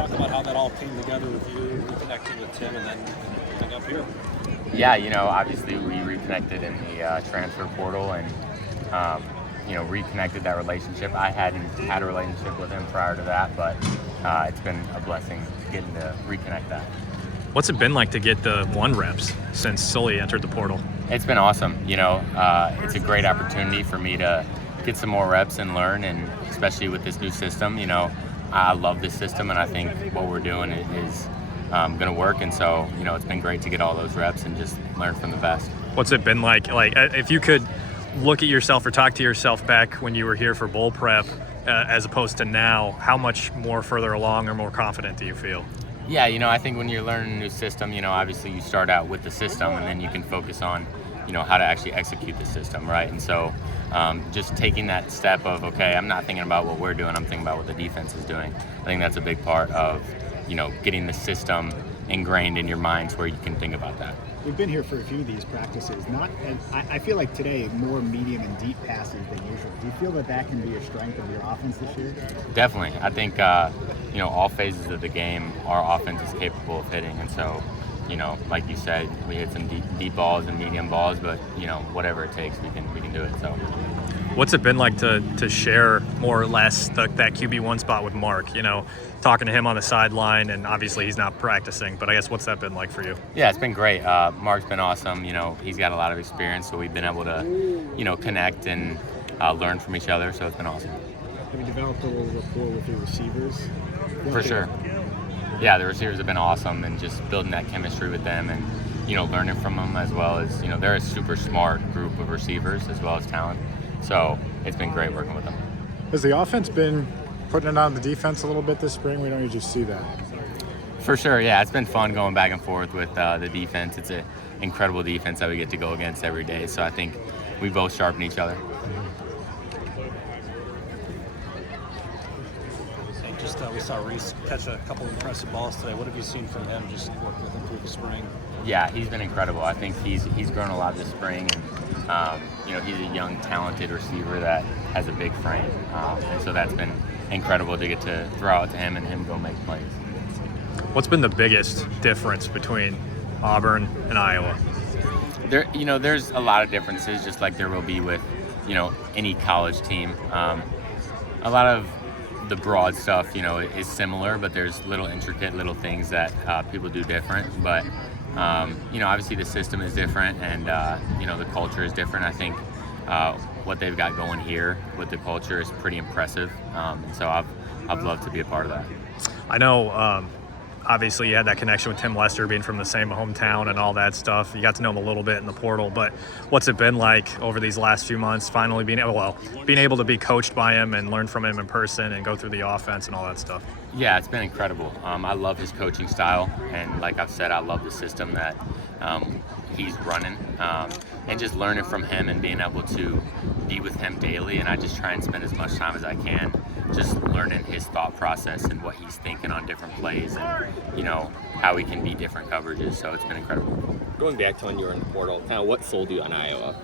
talk about how that all came together with you reconnecting with Tim and then ending up here. Yeah, obviously we reconnected in the transfer portal and, reconnected that relationship. I hadn't had a relationship with him prior to that, but it's been a blessing getting to reconnect that. What's it been like to get the 1 reps since Sully entered the portal? It's been awesome. It's a great opportunity for me to get some more reps and learn, and especially with this new system, I love this system, and I think what we're doing is going to work. And so, it's been great to get all those reps and just learn from the best. What's it been like? Like, if you could look at yourself or talk to yourself back when you were here for bowl prep, as opposed to now, how much more further along or more confident do you feel? Yeah, I think when you're learning a new system, obviously you start out with the system and then you can focus on, how to actually execute the system, right? And so just taking that step of, okay, I'm not thinking about what we're doing, I'm thinking about what the defense is doing. I think that's a big part of, getting the system ingrained in your minds where you can think about that. We've been here for a few of these practices. I feel like today more medium and deep passes than usual. Do you feel that can be a strength of your offense this year? Definitely. I think all phases of the game, our offense is capable of hitting, and so like you said, we hit some deep balls and medium balls, but whatever it takes, we can do it. So. What's it been like to share more or less that QB1 spot with Mark? Talking to him on the sideline, and obviously he's not practicing, but I guess what's that been like for you? Yeah, it's been great. Mark's been awesome. He's got a lot of experience, so we've been able to, connect and learn from each other. So it's been awesome. Have you developed a little rapport with your receivers? For sure. Yeah, the receivers have been awesome, and just building that chemistry with them, and learning from them, as well as they're a super smart group of receivers as well as talent. So it's been great working with them. Has the offense been putting it on the defense a little bit this spring? We don't usually see that. For sure, yeah. It's been fun going back and forth with the defense. It's an incredible defense that we get to go against every day. So I think we both sharpen each other. And just we saw Reese catch a couple of impressive balls today. What have you seen from him just working with him through the spring? Yeah, he's been incredible. I think he's grown a lot this spring, and he's a young, talented receiver that has a big frame, and so that's been incredible to get to throw out to him and him go make plays. What's been the biggest difference between Auburn and Iowa? There's a lot of differences, just like there will be with any college team. A lot of the broad stuff is similar, but there's little intricate little things that people do different. But obviously the system is different, and the culture is different. I think what they've got going here with the culture is pretty impressive. So I'd love to be a part of that. I know, obviously you had that connection with Tim Lester being from the same hometown and all that stuff. You got to know him a little bit in the portal, but what's it been like over these last few months, finally being able to be coached by him and learn from him in person and go through the offense and all that stuff? Yeah, it's been incredible. I love his coaching style, and like I've said, I love the system that he's running, and just learning from him and being able to be with him daily. And I just try and spend as much time as I can just learning his thought process and what he's thinking on different plays, and how he can be different coverages. So it's been incredible. Going back to when you were in the portal, kind of what sold you on Iowa?